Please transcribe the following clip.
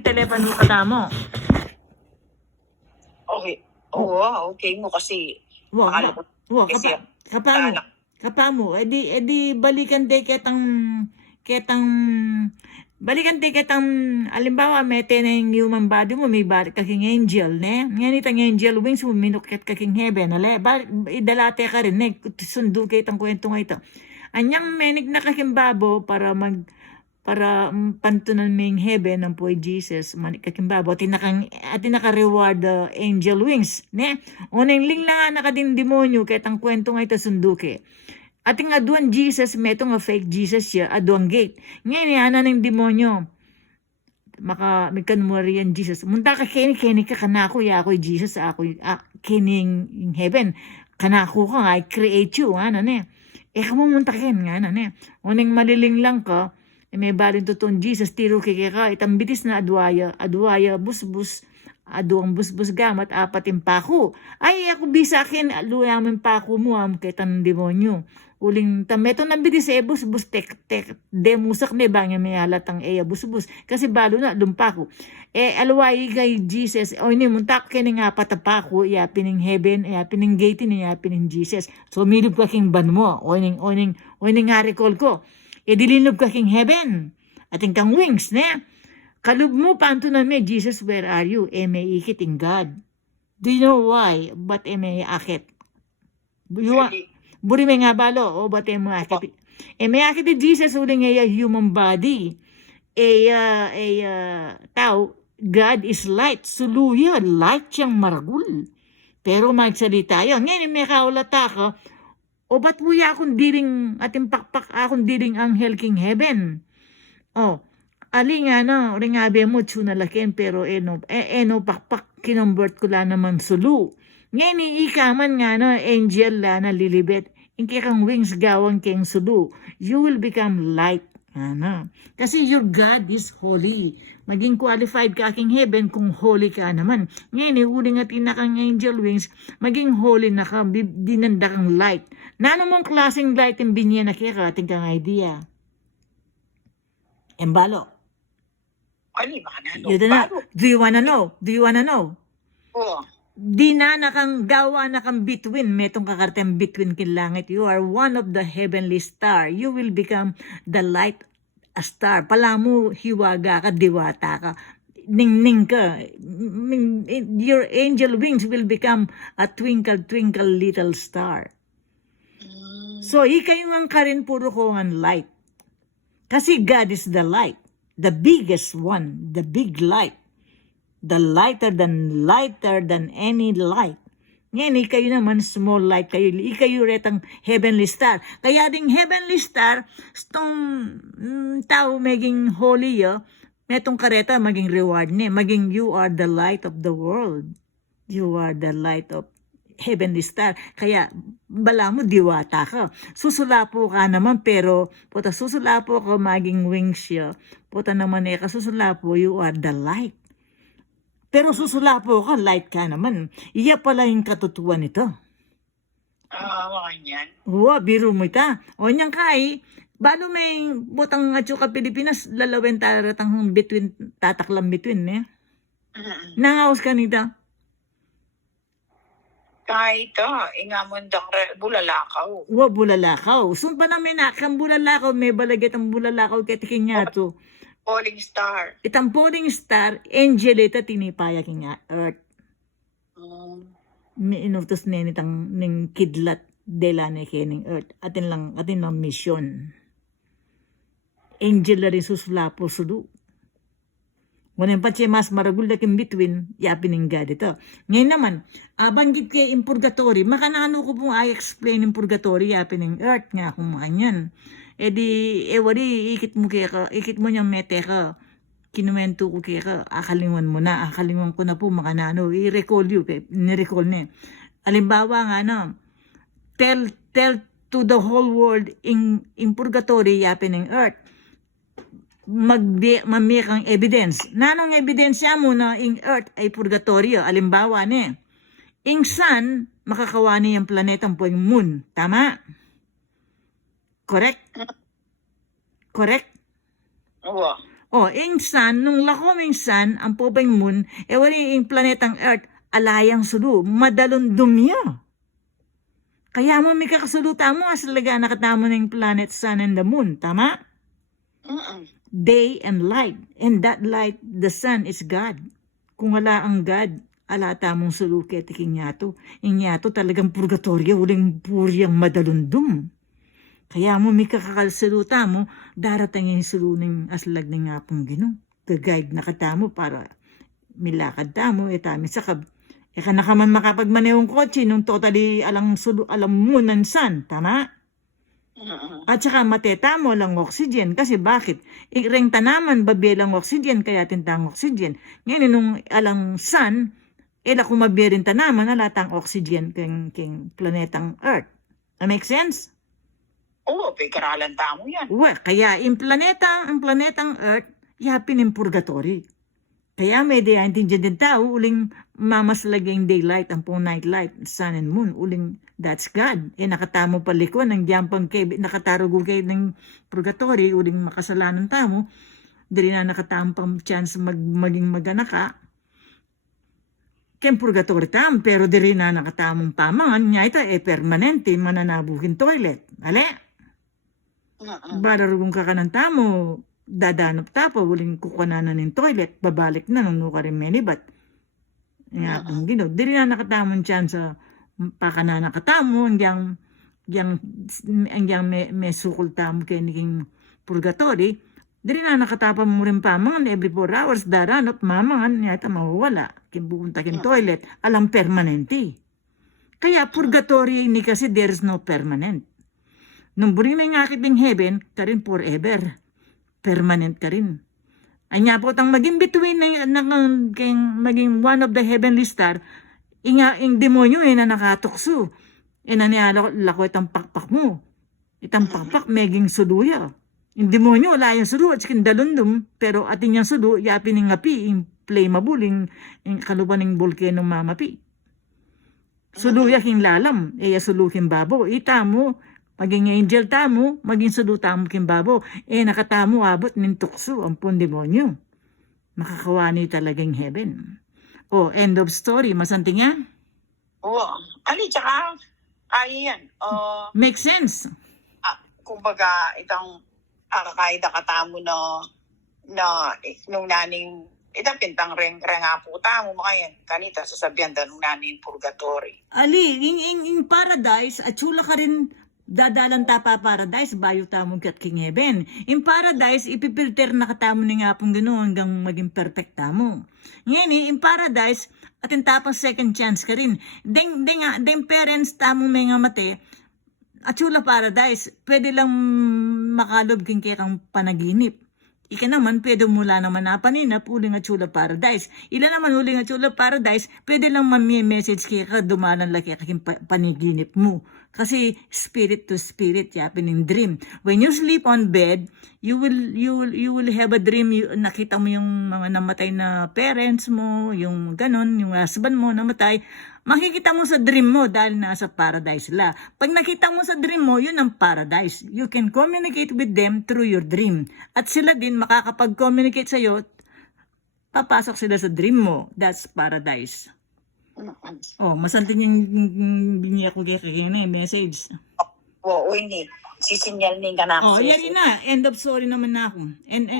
telepono ka mo. Okay. Oo, okay mo kasi makalabot. Kasi Kapamo, edi balikan de balikan de alimbawa may teneng human body mo, may body kaking angel, ne? Ngayon itang angel wings mo, minukit kaking heaven, ale? Idalate ka rin, ne? Sundo kayo itang kwento nga ito. Anyang menig na kakimbabo para pantunan ming heaven ng poy Jesus manikakimbabaw tinaka reward angel wings ne unang ling lang nakading demonyo ketang kwento nga ito sunduke ating aduan Jesus meto nga fake Jesus siya aduang gate ngayon ana ng demonyo maka mikanmorian Jesus munta ka kini ka kanako ya ako Jesus ako kining heaven kanako ka I create you ano ne kamo munta ken nga ano ne unang maliling lang ka may balin totoong Jesus, tiro kikika, itambitis na adwaya, busbus, aduang busbus gamat, apating pako. Ay, ako bisa akin, aluyamin pako mo, kitang demonyo. Uling tameto ng bidis busbus, tek, demusak na bang may halatang busbus. Kasi balo na, lumpako. Aluwayi kay Jesus, o ini, muntak kining apatapako, pining heaven, pining gate ni, pining Jesus. So, milip ka king ban mo, o ining harikol ko. Dilinob ka king heaven. Ating kang wings, ne? Kalub mo, panto na may, Jesus, where are you? May ikit in God. Do you know why? But may akit? Buri may nga balo, o ba't may akit? May akit ni Jesus, uling human body. Tao, God is light. Suluya, light siyang maragul. Pero magsalita yun. Ngayon, may kaulata ka, o ba't buya akong diring ating pakpak akong diring anghel king heaven? Ali nga no, ringabe mo tsunalakin pero pakpak kinumbert ko lang naman sulu. Ngayon ikaman nga no, angel la na lilibet. Inki kang wings gawang king sulu. You will become light. Ano? Kasi your God is holy. Maging qualified ka aking heaven kung holy ka naman. Ngayon, uling at inakang angel wings, maging holy na ka, dinanda kang light. Nano mong klaseng light yung binyan na kaya ating kang idea? Embalo. Ano ba na? Do you wanna know? Oo. Di na nakang gawa na kang between, metong kakarteng between kinlangit. You are one of the heavenly star. You will become the light a star. Pala mo, hiwaga ka, diwata ka. Ning ka. Your angel wings will become a twinkle, twinkle little star. So, ikayo ang karin puro ko ang light. Kasi God is the light. The biggest one. The big light. The lighter than any light. Ngayon, ikayo naman, small light kayo. Ikayo retang heavenly star. Kaya ding heavenly star, itong tao maging holy, metong kareta maging reward niya. Maging you are the light of the world. You are the light of heavenly star. Kaya, bala mo, diwata ka. Susulapo ka naman, pero puta susulapo ka, maging wings siya. Puta naman kasusulapo, you are the light. Pero susulapo ka, light ka naman. Iya pala yung katutuan nito. Makanyan. Biro mo ita. O niyang kay, balo may butang atyo ka Pilipinas, lalawin taratang between, tataklang between, eh? Nangaos ka nita? Kahit ingamon dang bulalakaw. Bulalakaw. Sumpa namin kang bulalakaw, may balagit ang bulalakaw katikin niya to. Falling star. Itang falling star, angel ito tinipaya kinga earth. May inutos na itang ning kidlat dela na kining earth. Atin lang mission. Angel na rin susulapo sudu. Walang pa siya mas maragul na between, yapin ng God ito. Ngayon naman, banggit kay in purgatory, makanano ko pong I-explain in purgatory, yapin ng earth nga kung makanyan. Wari, ikit mo niyang mete ka, kinuwento ko kaya ka, akalingon ko na po, makanano, i-recall you, ni-recall niya. Alimbawa nga, tell to the whole world in purgatory, yapin ng earth, mamikang evidence. Nanong ebidensya mo na in earth ay purgatorio, alimbawa niya. In sun, makakawani yung planetang po yung moon. Tama? Correct? Oo. O, yung sun, nung lakoming sun, ang popeng moon, wali yung planetang Earth, alayang sulu, madalundom niya. Kaya mo may kakasuluta mo, asalaga nakatamo ng planet, sun, and the moon. Tama? Day and light. And that light, the sun, is God. Kung wala ang God, alata mong suluke at ikinyato. Inyato talagang purgatorio, uling puryang madalundom. Kaya mo may kakakasaluta mo, darating yung suluning aslag ng nga pong gino. Kagayag na katamo para milakad tamo, tamin sakab. Ka na ka man makapagmanewang kotse nung totally alam mo ng sun, tama? At saka mateta mo lang oxygen. Kasi bakit? Ireng tanaman babilang oxygen, kaya tintang oxygen. Ngayon nung alang sun, kung mabirin tanaman, alatang oxygen keng planetang Earth. Make sense? Oo, pagkaralan tamo yan. Well, kaya ang planetang Earth, yapin yung purgatory. Kaya may diyaintindihan din tao, uling mamaslaging daylight, ang pong night light, sun and moon, uling that's God. Nakatamo paliko ng diyampang nakatarugo kayo ng purgatory, uling makasalanan tamo, dili na nakatampang chance maging maganaka. Ken purgatory tam, pero dili na nakatamong pamangan, niya ito permanente, mananabuhin toilet. Ale? Bararugong ka ng tamo, dadanap tapo, uling kukananan ng toilet, babalik na nung nukarin menibat. Nga pong gino. Dili na nakatamon siyan sa pakana nakatamo, hanggang may sukul tamo kaya naging purgatory. Dili na nakatapon mo rin pamangan, every 4 hours, dadanap, mamangan, niya ito mawawala. Kibupunta kin toilet, alam permanente. Kaya purgatory ni kasi there is no permanent. Nung buring na yung akit ng heaven, karin forever. Permanent ka rin. Anya po tang maging between maging one of the heavenly star, yung demonyo na nakatukso. Naniyala lako itang pakpak mo. Itang pakpak, meging suluya. Yung demonyo, wala yung sulu, at sikin dalundum, pero atin yung sulu, yapin ng ngapi, yung flammable, yung kaluban ng volcano mamapi. Suluya king lalam, sulu king babo. Itamo, maging angel tamo, maging sulu tamo king babo. Nakatamo abot ng tukso, ang pong demonyo. Makakawani talagang heaven. End of story. Masanting yan? Oo. Tsaka, yan. Make sense. Kumbaga, itang kakayda katamo nung naning itang pintang renga po tamo makayan kanita sasabihan da nung naning purgatory. Ali, in paradise, at chula ka rin dadalan tapa paradise, bayo tamong kat king heaven. In paradise, ipipilter na katamo ni nga pong gano'n hanggang maging perfect tamo. Ngayon, in paradise, atin tapang second chance ka rin. Den parents tamong may nga mate, at chula paradise, pwede lang makalob king kang panaginip. Ika naman, pwede mula naman napaninap, uling at chula paradise. Ila naman uling at chula paradise, pwede lang message kaya dumalan laki kaking panaginip mo. Kasi spirit to spirit, yapin in dream. When you sleep on bed, you will have a dream. Nakita mo yung mga namatay na parents mo, yung ganon, yung husband mo namatay. Makikita mo sa dream mo dahil nasa paradise sila. Pag nakita mo sa dream mo, yun ang paradise. You can communicate with them through your dream. At sila din makakapag-communicate sa'yo, papasok sila sa dream mo. That's paradise. Masantin yung binigyan ko kaya na message. Oo, hindi. Sisinyal ni ka na. Yan na. End of story naman na ako. And